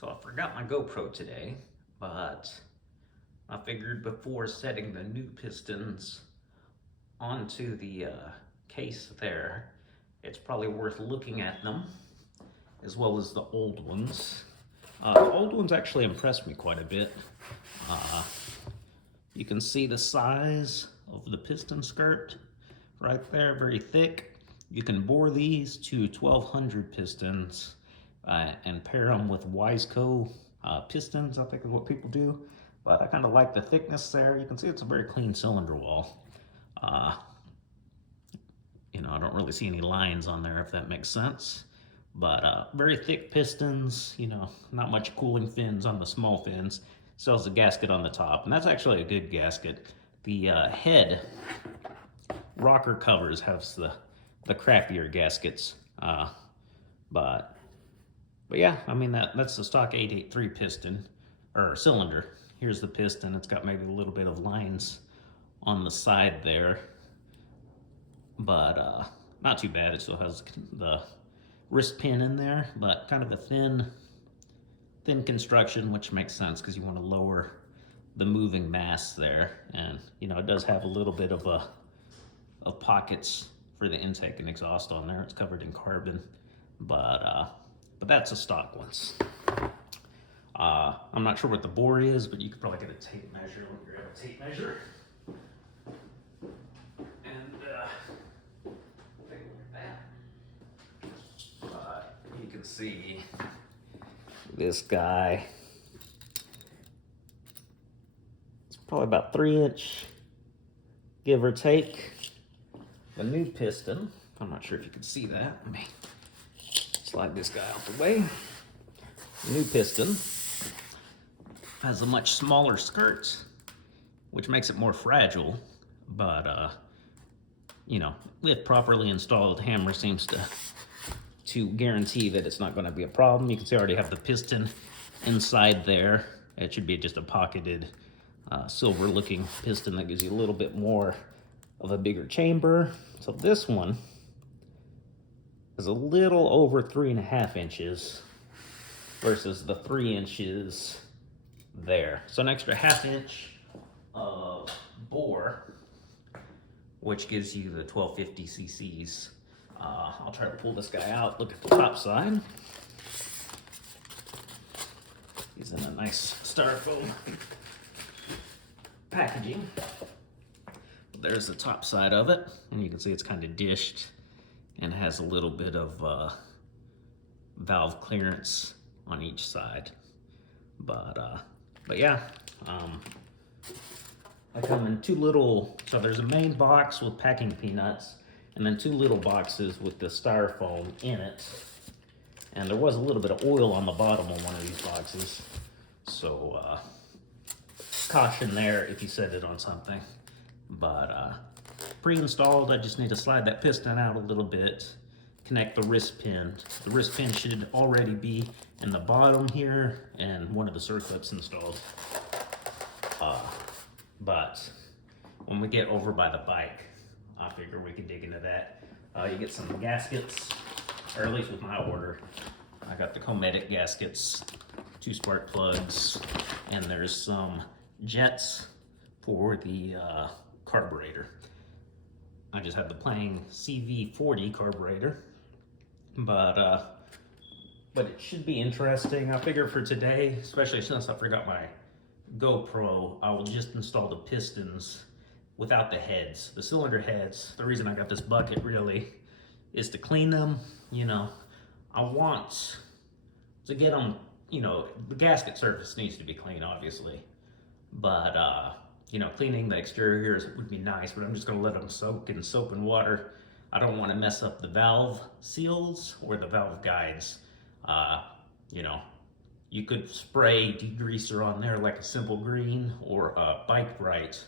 So I forgot my GoPro today, but I figured before setting the new pistons onto the case there, it's probably worth looking at them as well as the old ones. The old ones actually impressed me quite a bit. Uh, you can see the size of the piston skirt right there, very thick. You can bore these to 1200 pistons and pair them with Wiseco pistons, I think is what people do. But I kind of like the thickness there. You can see it's a very clean cylinder wall. Uh, I don't really see any lines on there, if that makes sense. But very thick pistons, not much cooling fins on the small fins. Still has a gasket on the top, and that's actually a good gasket. The head rocker covers has the crappier gaskets. But yeah, I mean that's the stock 883 piston or cylinder. Here's the piston. It's got maybe a little bit of lines on the side there, but not too bad. It still has the wrist pin in there, but kind of a thin construction, which makes sense because you want to lower the moving mass there. And it does have a little bit of pockets for the intake and exhaust on there. It's covered in carbon, but that's a stock ones. I'm not sure what the bore is, but you could probably get a tape measure. Let me grab a tape measure. And take a look at that. You can see this guy. It's probably about 3-inch, give or take. The new piston, I'm not sure if you can see that. Let me slide this guy out the way. The new piston has a much smaller skirt, which makes it more fragile, but if properly installed, Hammer seems to guarantee that it's not going to be a problem. You can see I already have the piston inside there. It should be just a pocketed silver looking piston that gives you a little bit more of a bigger chamber. So this one is a little over 3.5 inches versus the 3 inches there. So an extra 1/2 inch of bore, which gives you the 1250 cc's. I'll try to pull this guy out. Look at the top side. He's in a nice styrofoam packaging. There's the top side of it, and you can see it's kind of dished and has a little bit of valve clearance on each side. But yeah, I come in two little, so there's a main box with packing peanuts, and then two little boxes with the styrofoam in it. And there was a little bit of oil on the bottom of one of these boxes, so caution there if you set it on something. But pre-installed, I just need to slide that piston out a little bit, connect the wrist pin. The wrist pin should already be in the bottom here, and one of the circlips installed. But when we get over by the bike, I figure we can dig into that. You get some gaskets, or at least with my order, I got the Cometic gaskets, 2 spark plugs, and there's some jets for the carburetor. I just have the plain CV40 carburetor, but it should be interesting. I figure for today, especially since I forgot my GoPro, I will just install the pistons without the heads, the cylinder heads. The reason I got this bucket really is to clean them. I want to get them, the gasket surface needs to be clean, obviously, but cleaning the exteriors would be nice, but I'm just gonna let them soak in soap and water. I don't want to mess up the valve seals or the valve guides. You could spray degreaser on there like a Simple Green or a Bike Bright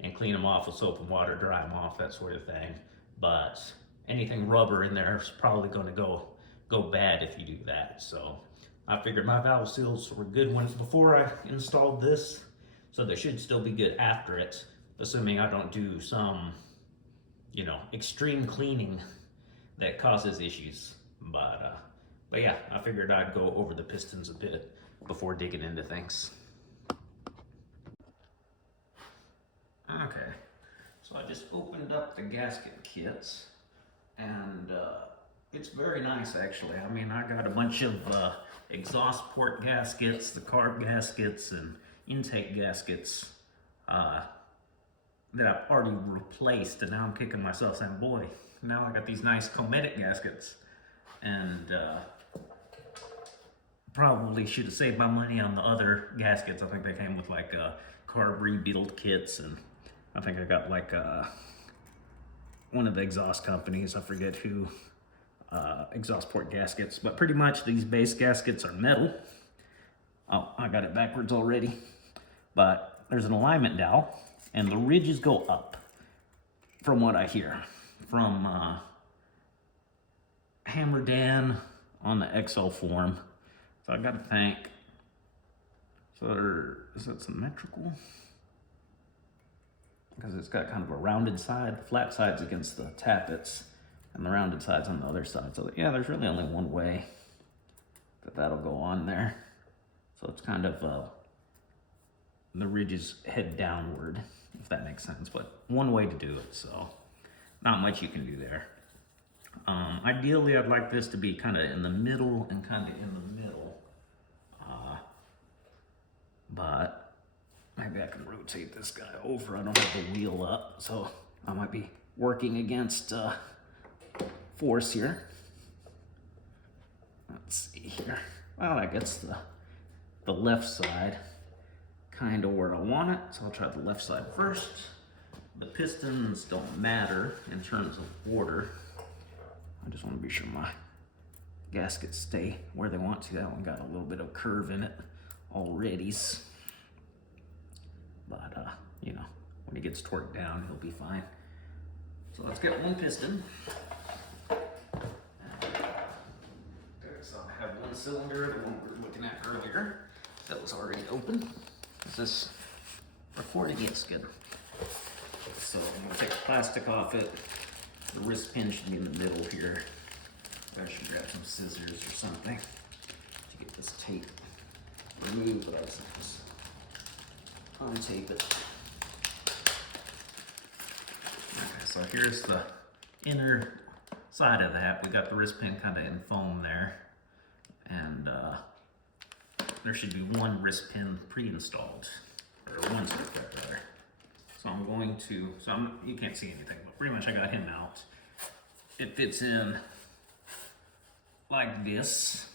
and clean them off with soap and water, dry them off, that sort of thing. But anything rubber in there is probably going to go bad if you do that. So I figured my valve seals were good ones before I installed this, so they should still be good after it, assuming I don't do some, extreme cleaning that causes issues. But But yeah, I figured I'd go over the pistons a bit before digging into things. Okay, so I just opened up the gasket kits, and it's very nice actually. I mean, I got a bunch of exhaust port gaskets, the carb gaskets, and intake gaskets that I've already replaced, and now I'm kicking myself saying, boy, now I got these nice Cometic gaskets, and probably should have saved my money on the other gaskets. I think they came with like carb rebuild kits, and I think I got like one of the exhaust companies, I forget who, exhaust port gaskets, but pretty much these base gaskets are metal. Oh, I got it backwards already, but there's an alignment dowel, and the ridges go up, from what I hear, from Hammer Dan on the XL form. So I gotta think, so is that symmetrical? Because it's got kind of a rounded side, the flat side's against the tappets, and the rounded side's on the other side. So yeah, there's really only one way that that'll go on there. So it's kind of, the ridges head downward, if that makes sense, but one way to do it, so not much you can do there. Ideally, I'd like this to be kind of in the middle and kind of in the middle, but maybe I can rotate this guy over. I don't have the wheel up, so I might be working against force here. Let's see here. Well, that gets the left side kind of where I want it, so I'll try the left side first. The pistons don't matter in terms of order. I just want to be sure my gaskets stay where they want to. That one got a little bit of curve in it already, but you know, when he gets torqued down, he'll be fine. So let's get one piston. So I have one cylinder, the one we were looking at earlier, that was already open. This recording is good. So I'm gonna take the plastic off it. The wrist pin should be in the middle here. I should grab some scissors or something to get this tape removed, but I'll just untape it. Okay, so here's the inner side of that. We got the wrist pin kind of in foam there, and there should be one wrist pin pre-installed, or one circuit rather. So I'm going to, you can't see anything, but pretty much I got him out. It fits in like this,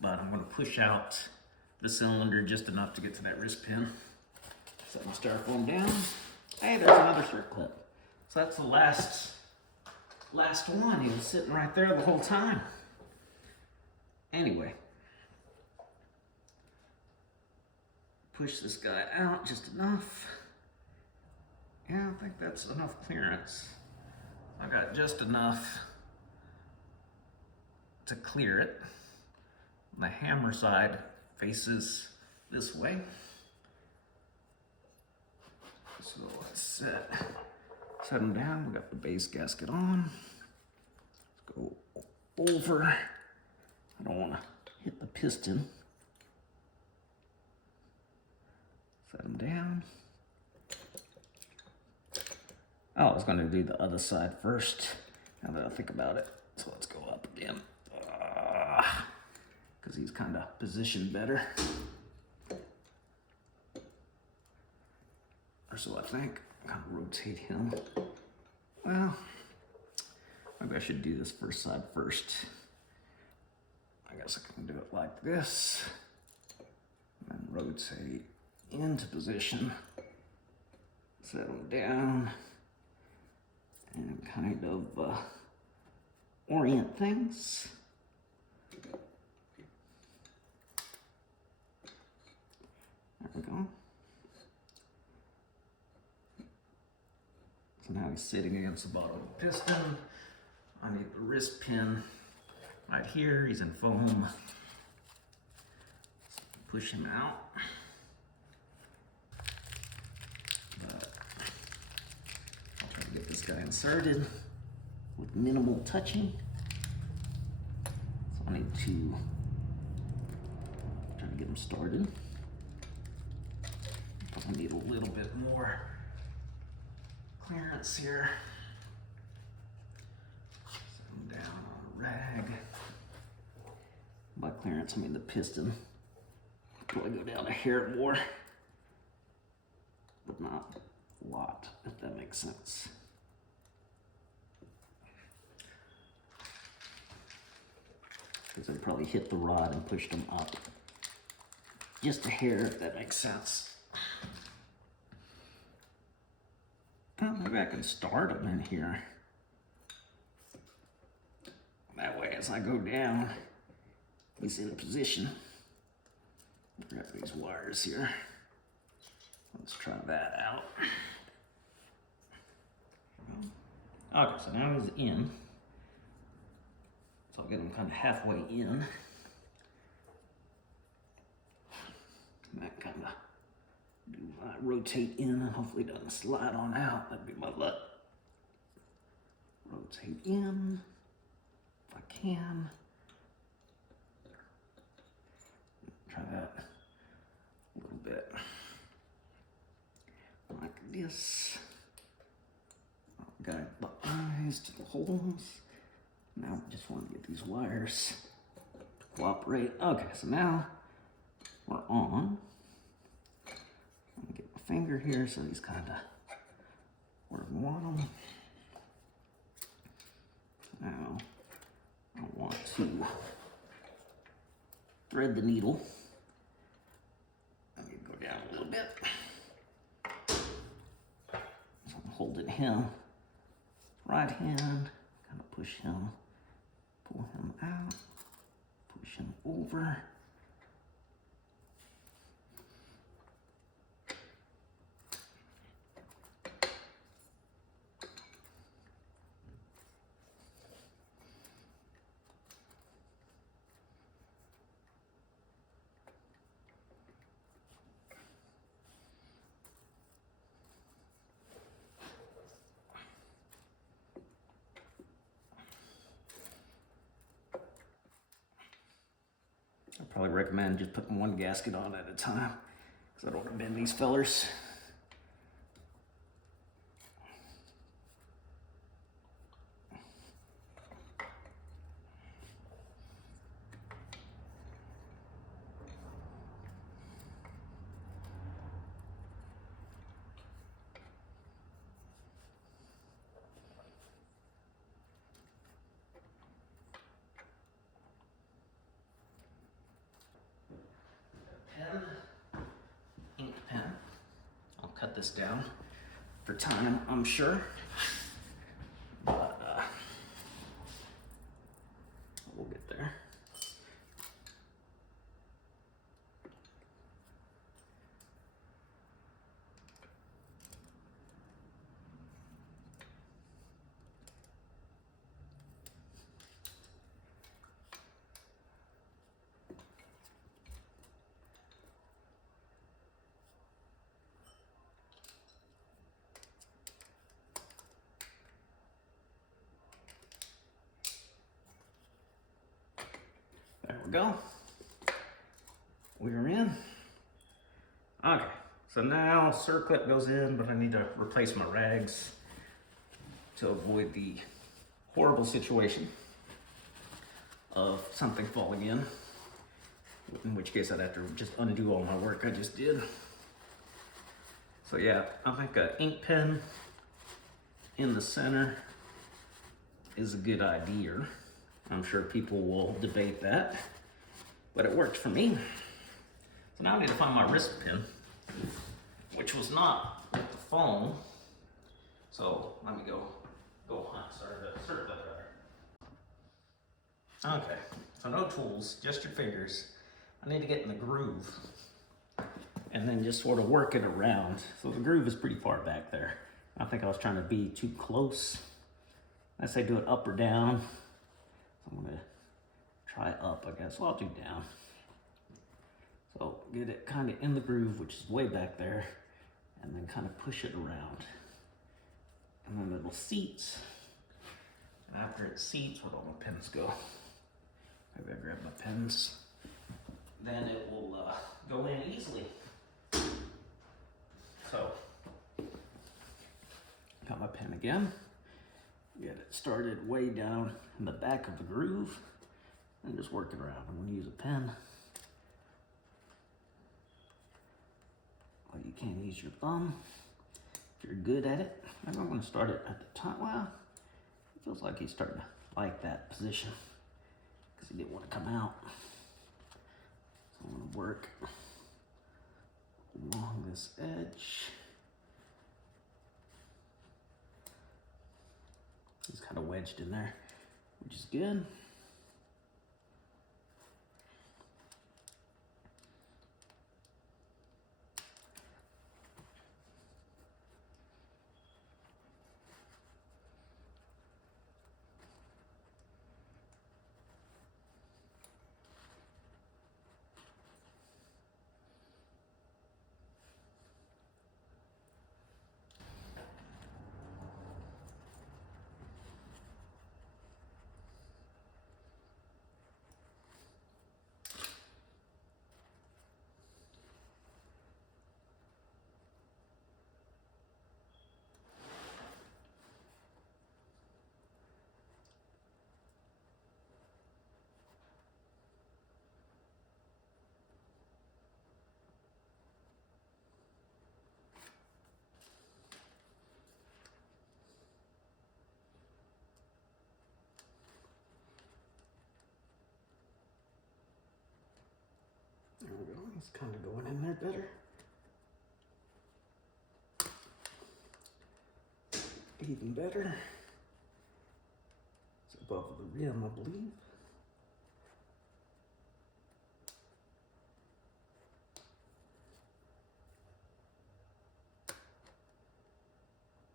but I'm going to push out the cylinder just enough to get to that wrist pin. Set my styrofoam down. Hey, there's another circlip. So that's the last one. He was sitting right there the whole time. Anyway, push this guy out just enough. Yeah, I think that's enough clearance. I got just enough to clear it. The hammer side faces this way. So let's set them down. We got the base gasket on. Let's go over. I don't want to hit the piston. Set them down. Oh, I was going to do the other side first, now that I think about it. So let's go up again, because he's kind of positioned better. Or so I think. Kind of rotate him. Well, maybe I should do this first side first. I guess I can do it like this, and then rotate into position, set him down, and kind of orient things. There we go. So now he's sitting against the bottom of the piston. I need the wrist pin right here. He's in foam. Push him out. But I'll try to get this guy inserted with minimal touching. So I need to try to get them started. I need a little bit more clearance here. Set them down on a rag. By clearance, I mean the piston. Probably go down a hair more, but not a lot, if that makes sense. Because I probably hit the rod and pushed them up just a hair, if that makes sense. Well, maybe I can start them in here. That way, as I go down, he's in a position. Grab these wires here. Let's try that out. Okay, so now he's in. So I'll get him kind of halfway in. And that kind of rotate in and hopefully doesn't slide on out. That'd be my luck. Rotate in, if I can. Try that a little bit. Like this. Guide the eyes to the holes. Now I just want to get these wires to cooperate. Okay, so now we're on. I'm gonna get my finger here so he's kind of where we want them. Now I want to thread the needle. Let me go down a little bit. So I'm holding him. Right hand, kind of push him, pull him out, push him over. I probably recommend just putting one gasket on at a time because I don't want to bend these fellers. Ink pen. I'll cut this down for time, I'm sure. But we'll get there. There we go. We're in. Okay, so now circlip goes in, but I need to replace my rags to avoid the horrible situation of something falling in which case I'd have to just undo all my work I just did. So yeah, I think an ink pen in the center is a good idea. I'm sure people will debate that, but it worked for me. So now I need to find my wrist pin, which was not with the phone. So let me go hunt. Sorry, the circlip rather. Okay, so no tools, just your fingers. I need to get in the groove and then just sort of work it around. So the groove is pretty far back there. I think I was trying to be too close. I say do it up or down. I'm gonna try up, I guess. Well, I'll do down. So get it kind of in the groove, which is way back there, and then kind of push it around. And then it'll seat. And after it seats, where do all my pins go? Maybe I grab my pens. Then it will go in easily. So, got my pen again. Get it started way down in the back of the groove and just work it around. I'm going to use a pen. Well, you can use your thumb if you're good at it. I'm going to start it at the top. Well, it feels like he's starting to like that position because he didn't want to come out. So I'm going to work along this edge. He's kind of wedged in there, which is good. There we go, he's kind of going in there better. Even better. It's above the rim, I believe.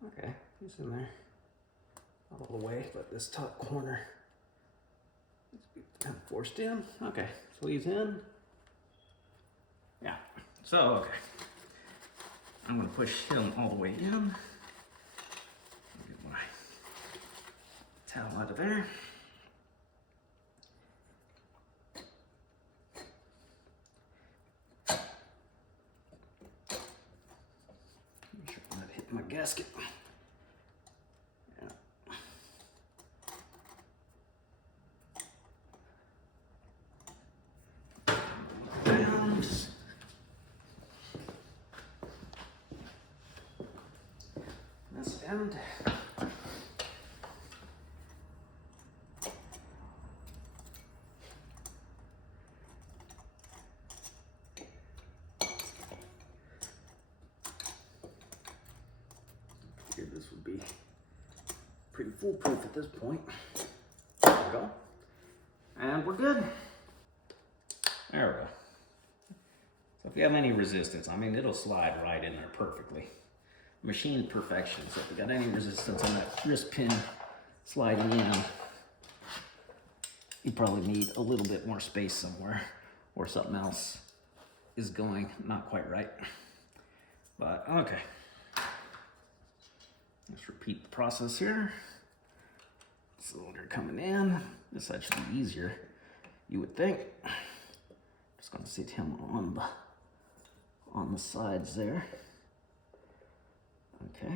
Okay, he's in there all the way, but this top corner is kind of forced in. Okay, so he's in. Yeah, so okay. I'm gonna push him all the way in. Get my towel out of there. Make sure I'm not hitting my gasket. This end. Here, this would be pretty foolproof at this point. There we go. And we're good. There we go. So if you have any resistance, I mean, it'll slide right in there perfectly. Machine perfection. So if you got any resistance on that wrist pin sliding in, you probably need a little bit more space somewhere, or something else is going not quite right. But okay. Let's repeat the process here. Cylinder coming in. This side should be easier, you would think. Just gonna sit him on the sides there. Okay,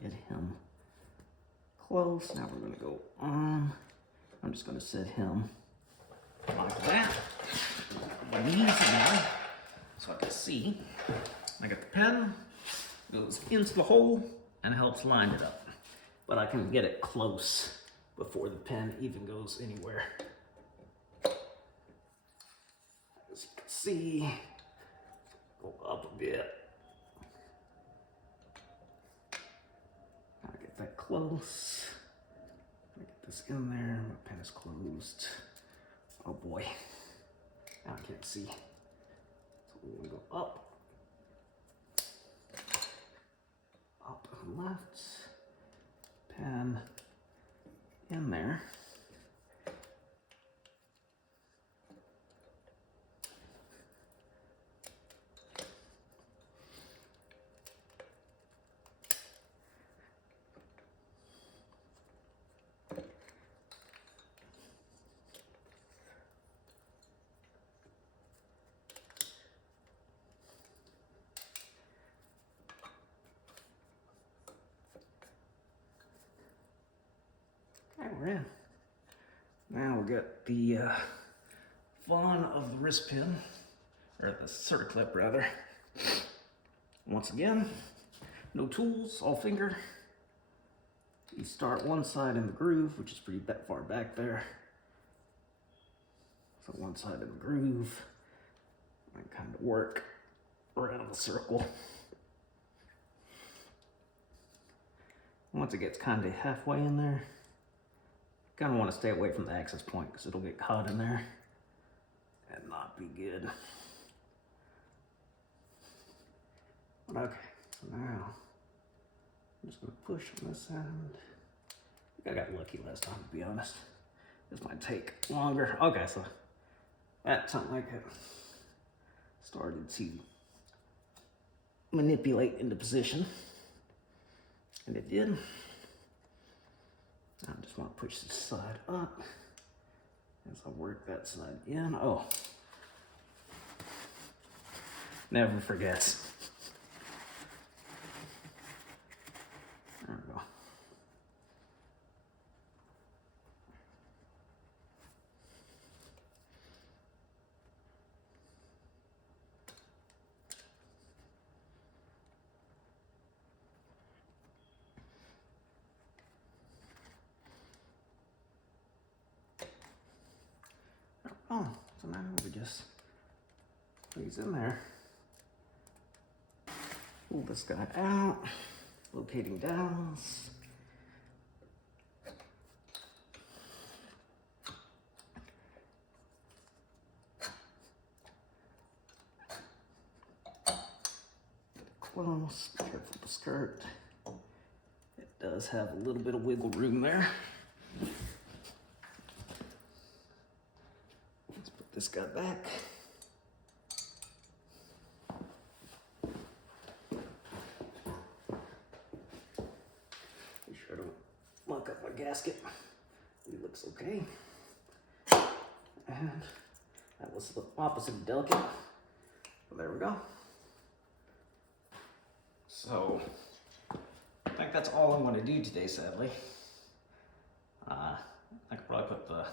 get him close. Now we're gonna go on. I'm just gonna set him like that. My knees now, so I can see. I got the pen, goes into the hole and helps line it up. But I can get it close before the pen even goes anywhere. As you can see, go up a bit. Gotta get that close. Get this in there. My pen is closed. Oh boy. Now I can't see. So we're gonna go up. Up and left. Pen in there. we're in. Now we got the fun of the wrist pin, or the circlip rather. Once again, no tools, all finger. You start one side in the groove, which is pretty far back there. So one side in the groove, and kind of work around the circle. Once it gets kind of halfway in there, you kind of want to stay away from the access point because it'll get caught in there and not be good. But okay, so now I'm just going to push on this end. I think I got lucky last time, to be honest. This might take longer. Okay, so that's something like it. Started to manipulate into position. And it did. I just want to push this side up as I work that side in. Oh. Never forgets. There we go. Oh, so now we just put these in there. Pull this guy out, locating dowels. Close, be careful with the skirt. It does have a little bit of wiggle room there. Let's put this guy back. Be sure to lock up my gasket. It looks okay. And that was the opposite of delicate. Well, there we go. So, I think that's all I'm going to do today, sadly. I could probably put the,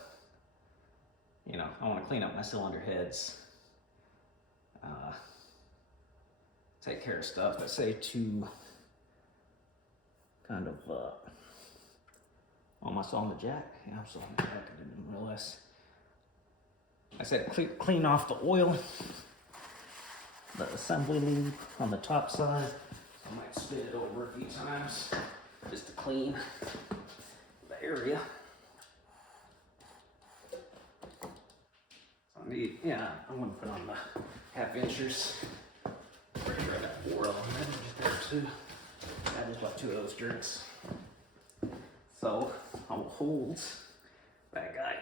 I want to clean up my cylinder heads. Take care of stuff. I say to kind of, am I sawing the jack? Yeah, I'm sawing the jack. I didn't realize. I said clean off the oil, the assembly lube on the top side. I might spin it over a few times just to clean the area. I need, I'm gonna put on the 1/2 inchers. Pretty sure I got 4 of them there too. I just bought 2 of those drinks. So I will hold that guy.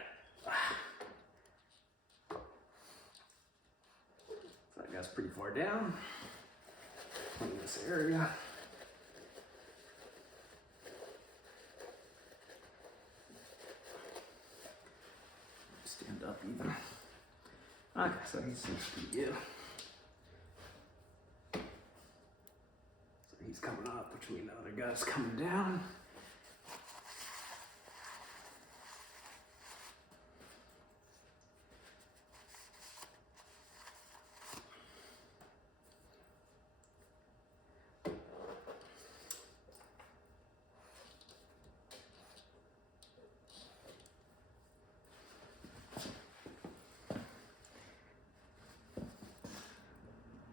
So that guy's pretty far down. Clean this area. Stand up even. Okay, so he seems to be good. So he's coming up, which means the other guy's coming down.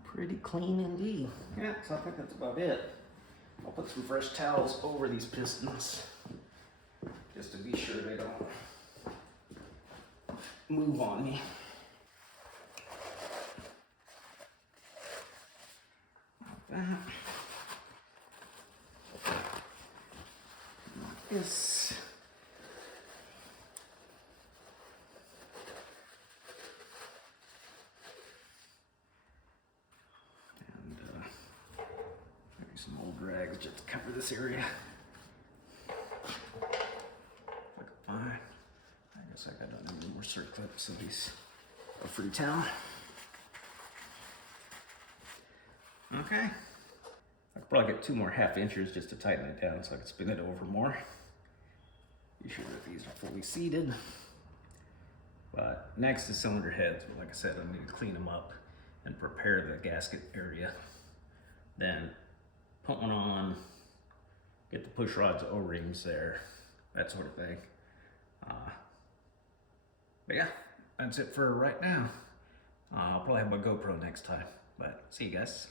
Pretty clean indeed. Yeah, so I think that's about it. I'll put some fresh towels over these pistons just to be sure they don't move on me. Like that. Like this. Some old rags just to cover this area. If I can find. I guess I don't have any more circlips, so these are free towel. Okay. I could probably get 2 more 1/2 inchers just to tighten it down so I can spin it over more. Be sure that these are fully seated. But next is cylinder heads. Like I said, I need to clean them up and prepare the gasket area. Then put one on, get the push rods, O-rings there, that sort of thing. But yeah, that's it for right now. I'll probably have my GoPro next time. But see you guys.